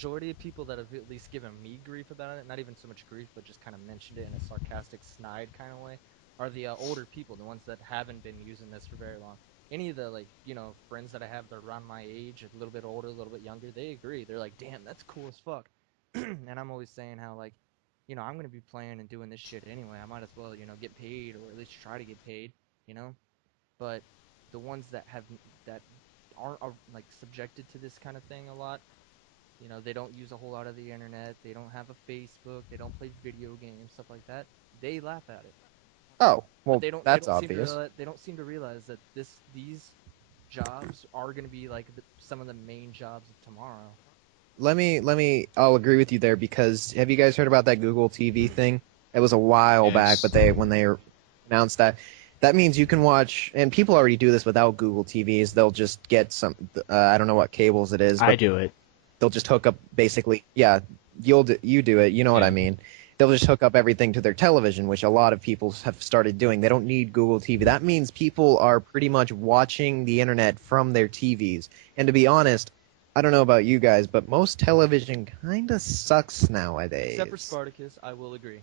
majority of people that have at least given me grief about it, not even so much grief, but just kind of mentioned it in a sarcastic, snide kind of way, are the older people, the ones that haven't been using this for very long. Any of the, like, friends that I have that are around my age, a little bit older, a little bit younger, they agree. They're like, damn, that's cool as fuck. And I'm always saying how, like, I'm going to be playing and doing this shit anyway. I might as well, get paid or at least try to get paid, you know? But the ones that aren't like subjected to this kind of thing a lot, they don't use a whole lot of the internet, they don't have a Facebook, they don't play video games, stuff like that. They laugh at it. Oh, But well, they that's don't seem to obvious. realize that these jobs are going to be like some of the main jobs of tomorrow. I'll agree with you there because have you guys heard about that Google TV thing? It was a while back, but Yes. when they announced that, that means you can watch, and people already do this without Google TVs. They'll just get some, I don't know what cables it is, I but do it. they'll just hook up basically, yeah, you do it, you know what I Yeah. mean. They'll just hook up everything to their television, which a lot of people have started doing. They don't need Google TV. That means people are pretty much watching the internet from their TVs. And to be honest, I don't know about you guys, but most television kind of sucks Except for nowadays. Spartacus, I will agree.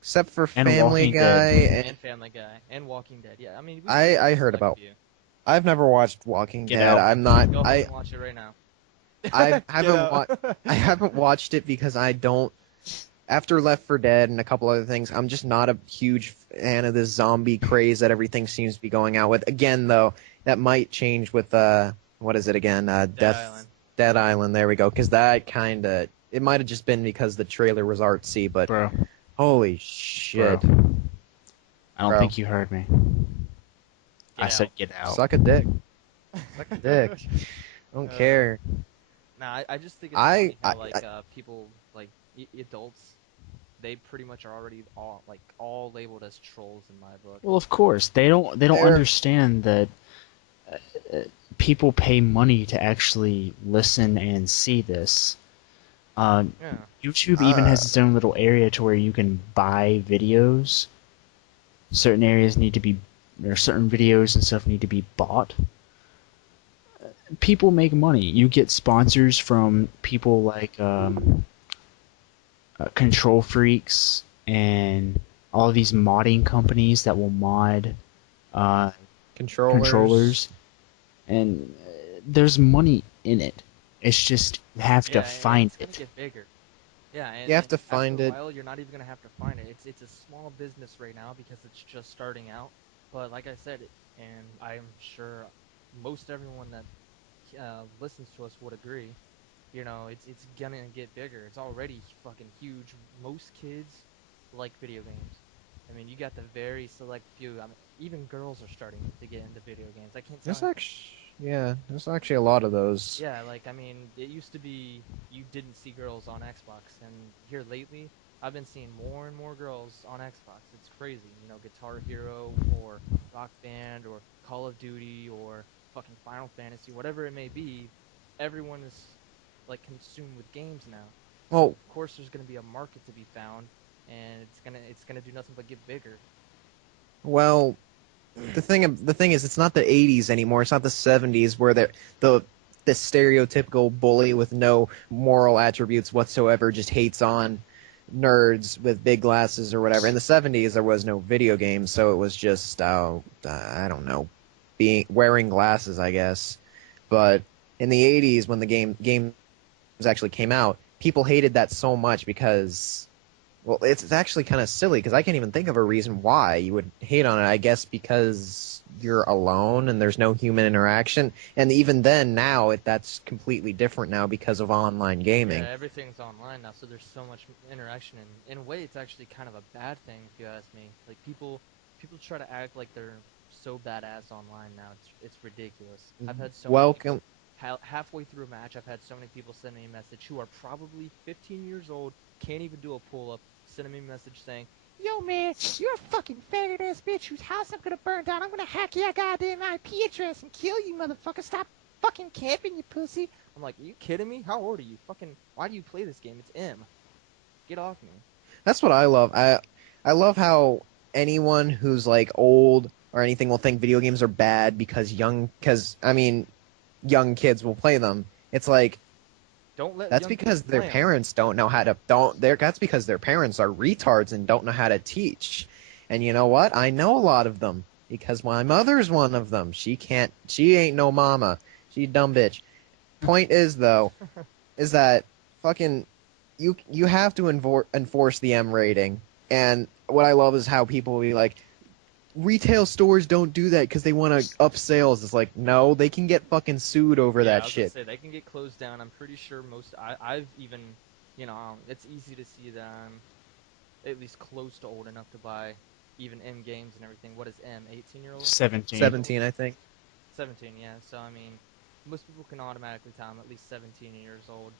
Except for And Family Walking Guy, Dead. and And Family Guy and Walking Dead. Yeah, I mean, we can name I a heard select about. few. I've never watched Walking Get Dead. Out. I'm not. Go home and watch it right now. I Get haven't out. wa- I haven't watched it because I don't. After Left 4 Dead and a couple other things, I'm just not a huge fan of this zombie craze that everything seems to be going out with. Again, though, that might change with what is it again? Dead Island. Dead Island. There we go. Because that kind of it might have just been because the trailer was artsy, but Bro. holy Bro. shit, I don't bro, think you heard me. I Get said out. get out. suck a dick, suck a dick. I don't uh, care. nah, I just think it's funny how I people like adults, they pretty much are already all labeled as trolls in my book. Well, of course. They don't there. understand that people pay money to actually listen and see this. Yeah. YouTube even Uh, has its own little area to where you can buy videos. Certain areas need to be, or certain videos and stuff need to be bought. People make money. You get sponsors from people like Control Freaks and all these modding companies that will mod uh, controllers. controllers, and there's money in it. It's just you have to Yeah, and find it's gonna it. get bigger. Yeah, You have and to after a find it. while, you're not even gonna have to find it. It's a small business right now because it's just starting out. But like I said, and I'm sure most everyone that listens to us would agree. It's gonna get bigger. It's already fucking huge. Most kids like video games. I mean, you got the very select few. I mean, even girls are starting to get into video games. I can't tell. There's actually a lot of those. Yeah, like I mean, it used to be you didn't see girls on Xbox, and here lately, I've been seeing more and more girls on Xbox. It's crazy, Guitar Hero or Rock Band or Call of Duty or fucking Final Fantasy, whatever it may be. Everyone is like consumed with games now. So Well, of course there's gonna be a market to be found, and it's gonna do nothing but get bigger. well, the thing is, it's not the '80s anymore. It's not the '70s where the the stereotypical bully with no moral attributes whatsoever just hates on nerds with big glasses or whatever. In the '70s, there was no video games, so it was just I don't know, being wearing glasses, I guess. But in the '80s, when the games actually came out, people hated that so much because well, it's actually kind of silly because I can't even think of a reason why you would hate on it. I guess because you're alone and there's no human interaction. And even then, now that's completely different now because of online Yeah, gaming. everything's online now, so there's so much interaction, and in a way, it's actually kind of a bad thing if you ask me. Like people try to act like they're so badass online now. It's ridiculous. I've had so many people Welcome. halfway through a match. I've had so many people send me a message who are probably 15 years old, can't even do a pull up, sending me a message saying, "Yo, man, you're a fucking faggot ass bitch whose house I'm gonna burn down. I'm gonna hack your goddamn IP address and kill you, motherfucker. Stop fucking camping, you pussy." I'm like, are you kidding me? How old are you? Fucking, why do you play this game? It's M. Get off me. That's what I love. I love how anyone who's like old or anything will think video games are bad because young kids will play them. It's like Don't let That's young kids because their play them. parents don't know how to don't they're that's because their parents are retards and don't know how to teach. And you know what? I know a lot of them because my mother's one of them. She ain't no mama. She a dumb bitch. Point is though, is that fucking you have to enforce the M rating. And what I love is how people will be like, retail stores don't do that because they want to up sales. It's like, no, they can get fucking sued over Yeah, that I was gonna shit. say they can get closed down. I'm pretty sure most. I've even, it's easy to see that I'm at least close to old enough to buy even M games and everything. What is M? 18-year-old? 17. 18 year old? 17, I think. 17. Yeah. So I mean, most people can automatically tell I'm at least 17 years old.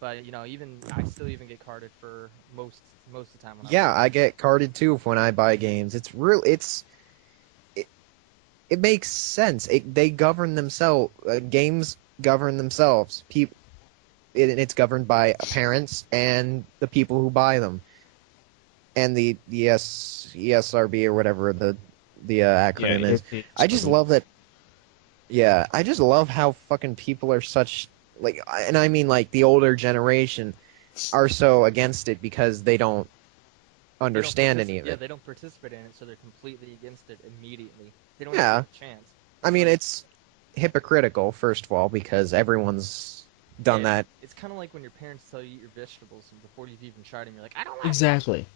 But even I still even get carded for most of the time when I buy Yeah, I games. get carded too when I buy games. It, it makes sense. They govern themselves. Games govern themselves. It's governed by parents and the people who buy them, and ESRB or whatever the Yeah, acronym is. I just love that. Yeah, I just love how fucking people are such like, and I mean like the older generation are so against it because they don't They don't understand any participate. of Yeah, it. they don't participate in it, so they're completely against it immediately. They don't even Yeah, give it a chance. I It's mean, like, it's hypocritical, first of all, because everyone's done yeah, that. it's kind of like when your parents tell you eat your vegetables and before you've even tried them, you're like, I don't like it. exactly. You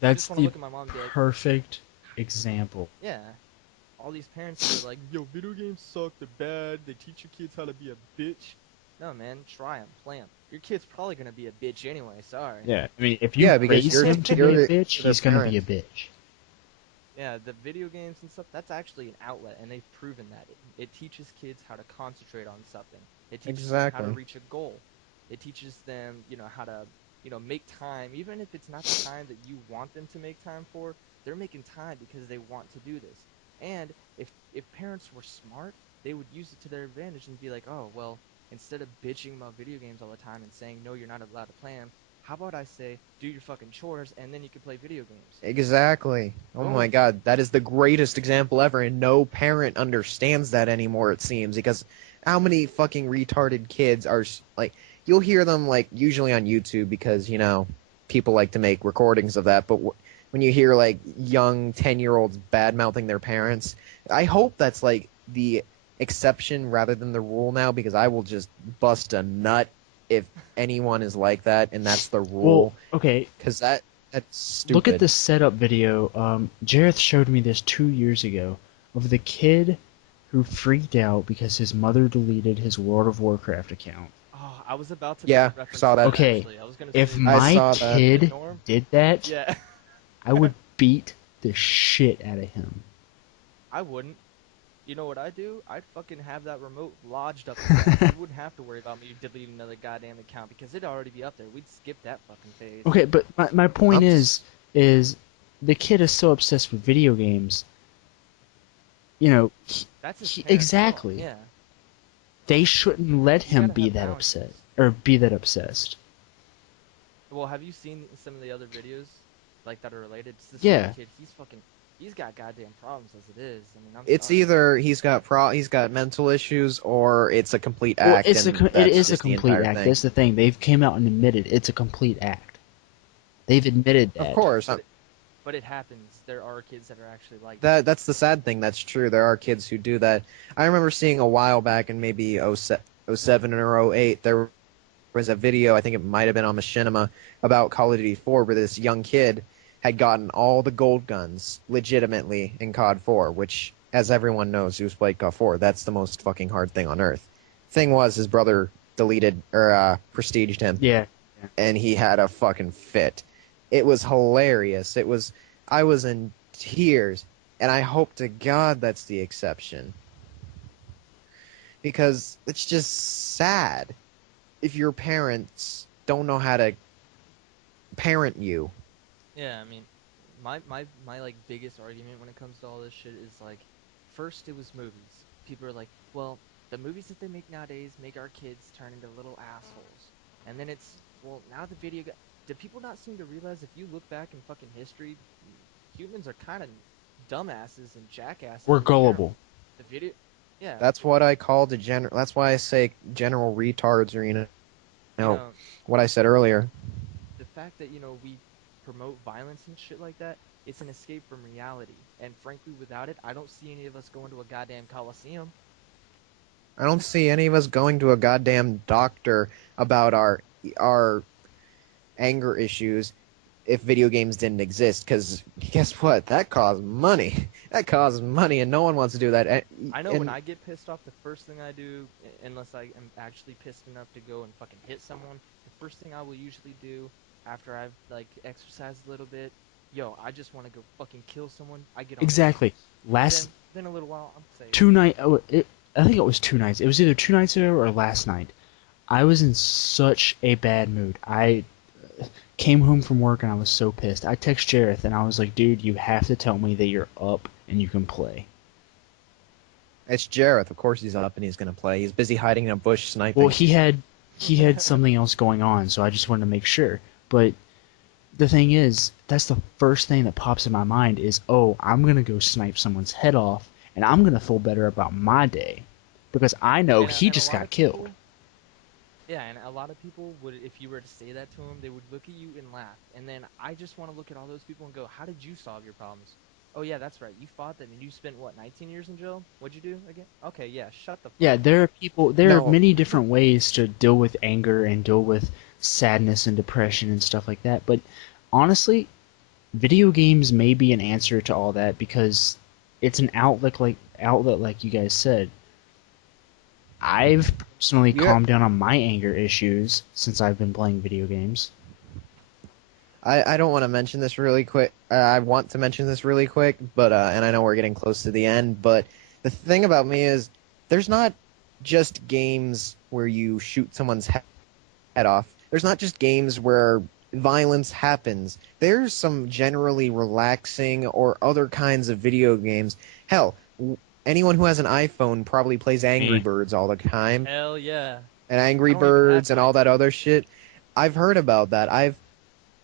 That's just want to the look at my mom and be like, perfect example. yeah. All these parents that are like, yo, video games suck, they're bad, they teach your kids how to be a bitch. No, man, try them, play them. Your kid's probably gonna be a bitch anyway. Sorry. Yeah, I mean, if you Yeah, because raise you're him to be you're a the, bitch, you're their he's gonna be a parent. bitch. Yeah, the video games and stuff, that's actually an outlet, and they've proven that. It teaches kids how to concentrate on something. It teaches them how to Exactly. reach a goal. It teaches them, how to, make time. Even if it's not the time that you want them to make time for, they're making time because they want to do this. And if parents were smart, they would use it to their advantage and be like, oh, well, instead of bitching about video games all the time and saying, no, you're not allowed to play them, how about I say, do your fucking chores and then you can play video games? Exactly. Oh my Boom. god, that is the greatest example ever, and no parent understands that anymore, it seems, because how many fucking retarded kids are, like, you'll hear them, like, usually on YouTube because, people like to make recordings of that, but when you hear, like, young 10-year-olds bad-mouthing their parents, I hope that's, like, the exception rather than the rule now, because I will just bust a nut if anyone is like that, and that's the Well, rule, okay, because that's look at stupid. the setup video. Jareth showed me this 2 years ago of the kid who freaked out because his mother deleted his World of Warcraft account. Oh, I was about to make Yeah, reference saw to that. that Okay, actually. I was gonna if say I my saw that. kid Norm. did that, Yeah, I would beat the shit out of him. I wouldn't. You know what I do? I'd fucking have that remote lodged up his ass. You wouldn't have to worry about me deleting another goddamn account because it'd already be up there. We'd skip that fucking phase. Okay, but my point Ups. is the kid is so obsessed with video games. You know, That's his parents' fault. exactly. Yeah, They shouldn't let you him gotta be have that upset boundaries. or be that obsessed. Well, have you seen some of the other videos like that are related? It's this one Yeah. kid. He's got goddamn problems as it is. I mean, I'm It's sorry. either he's got mental issues or it's a complete Well, act, and it that's is a just the complete entire act. thing. That's the thing. They've came out and admitted it's a complete act. They've admitted Of that. course, But it happens. There are kids that are actually like that. that's the sad thing. That's true. There are kids who do that. I remember seeing a while back in maybe '07 or '08. There was a video. I think it might have been on Machinima about Call of Duty 4, where this young kid had gotten all the gold guns legitimately in COD 4, which, as everyone knows who's played COD 4, that's the most fucking hard thing on earth. Thing was, his brother deleted or prestiged him, Yeah. and he had a fucking fit. It was hilarious. I was in tears, and I hope to God that's the exception because it's just sad if your parents don't know how to parent you. Yeah, I mean, my like biggest argument when it comes to all this shit is like, first it was movies. People are like, well, the movies that they make nowadays make our kids turn into little assholes. And then it's, well, now the do people not seem to realize if you look back in fucking history, humans are kind of dumbasses and jackasses We're in general. gullible. The video, yeah, That's what I call the general. That's why I say general retards. You know, know, what I said earlier. the fact that we promote violence and shit like that, it's an escape from reality. And frankly, without it, I don't see any of us going to a goddamn coliseum. I don't see any of us going to a goddamn doctor about our anger issues if video games didn't exist. Because guess what? That costs money. That costs money, and no one wants to do that. I know when And I get pissed off, the first thing I do, unless I am actually pissed enough to go and fucking hit someone, the first thing I will usually do after I've like exercised a little bit, yo, I just want to go fucking kill someone. I get on the game, Exactly. and Last then a little while I'm safe. two night. Oh, I think it was 2 nights. It was either 2 nights ago or last night. I was in such a bad mood. I came home from work and I was so pissed. I text Jareth and I was like, dude, you have to tell me that you're up and you can play. it's Jareth. Of course he's up and he's gonna play. He's busy hiding in a bush Well, sniping. he had something else going on, so I just wanted to make sure. But the thing is, that's the first thing that pops in my mind is, oh, I'm gonna go snipe someone's head off, and I'm gonna feel better about my day because I know he And a just lot got of killed. people, yeah, and a lot of people would, if you were to say that to them, they would look at you and laugh. And then I just want to look at all those people and go, how did you solve your problems? Oh yeah, that's right. You fought them and you spent what, 19 years in jail? What'd you do again? Okay, yeah, shut the fuck Yeah, up. there are people. There are No, many different ways to deal with anger and deal with sadness and depression and stuff like that. But honestly, video games may be an answer to all that because it's an outlet like you guys said. I've personally you. calmed down on my anger issues since I've been playing video games. I don't want to mention this really quick. I want to mention this really quick, but and I know we're getting close to the end. But the thing about me is, there's not just games where you shoot someone's head off. There's not just games where violence happens. There's some generally relaxing or other kinds of video games. Hell, anyone who has an iPhone probably plays Angry Me. Birds all the time, Hell yeah. and I Angry don't even have Birds an and all that iPhone. other shit. I've heard about that. I've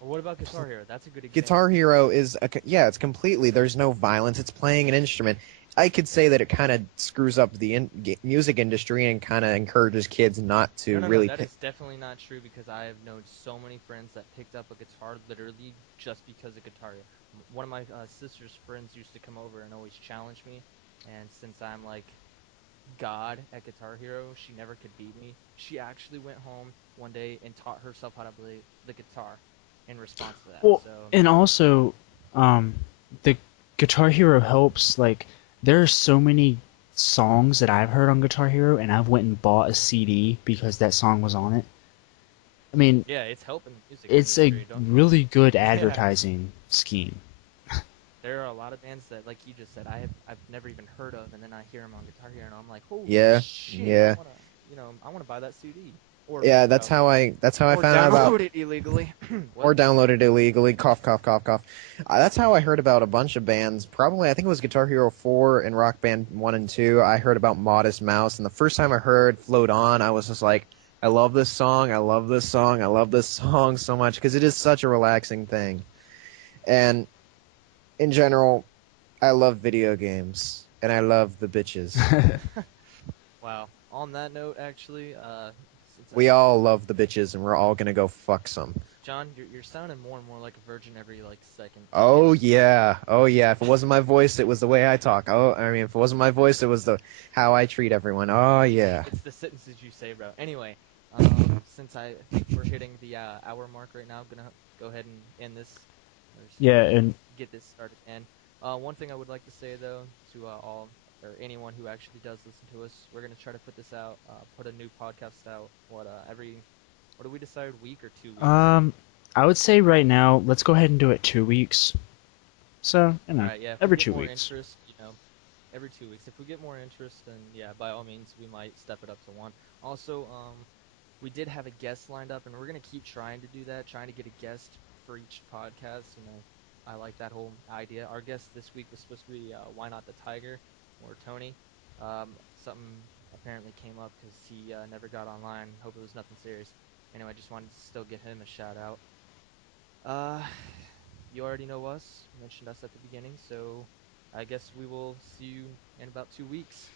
Or what about Guitar Hero? That's a good Guitar example. Hero is yeah, it's completely. There's no violence. It's playing an instrument. I could say that it kind of screws up the music industry and kind of encourages kids not No, to no, no, really that pick. is definitely not true because I have known so many friends that picked up a guitar literally just because of Guitar Hero. One of my sister's friends used to come over and always challenge me, and since I'm like god at Guitar Hero, she never could beat me. She actually went home one day and taught herself how to play the guitar in response to that. Well, So, and also, um, the Guitar Hero helps. Like, there are so many songs that I've heard on Guitar Hero, and I've went and bought a CD because that song was on it. I mean, yeah, it's helping the music it's a industry. Don't really good Yeah. advertising scheme. There are a lot of bands that, like you just said, I've never even heard of, and then I hear them on Guitar Hero, and I'm like, holy Yeah, shit, yeah, I wanna buy that CD, or yeah. you know, That's how I or found out about download it illegally. What? or downloaded illegally. Cough, cough, cough, cough. That's how I heard about a bunch of bands. Probably, I think it was Guitar Hero 4 and Rock Band 1 and 2. I heard about Modest Mouse, and the first time I heard Float On, I was just like, I love this song. I love this song. I love this song so much because it is such a relaxing thing. And in general, I love video games, and I love the bitches. Wow. On that note, actually, since We all love the bitches, and we're all gonna go fuck some. John, you're sounding more and more like a virgin every like second. Oh yeah, oh yeah. If it wasn't my voice, it was the way I talk. Oh, I mean, if it wasn't my voice, it was the how I treat everyone. Oh yeah. It's the sentences you say, bro. Anyway, since I think we're hitting the hour mark right now, I'm gonna go ahead and end this, or Yeah, and get this started. And one thing I would like to say though to all or anyone who actually does listen to us, we're gonna try to put this out, put a new podcast out. Every what do we decide? Week or 2 weeks? um, I would say right now, let's go ahead and do it 2 weeks. So, All right, yeah. If we every get two more weeks. interest, every 2 weeks. If we get more interest, then yeah, by all means, we might step it up to one. Also, we did have a guest lined up, and we're gonna keep trying to do that, trying to get a guest for each podcast. I like that whole idea. Our guest this week was supposed to be Why Not the Tiger or Tony. Something apparently came up because he never got online. Hope it was nothing serious. Anyway, I just wanted to still give him a shout out. Uh, you already know us. You mentioned us at the beginning, so I guess we will see you in about 2 weeks.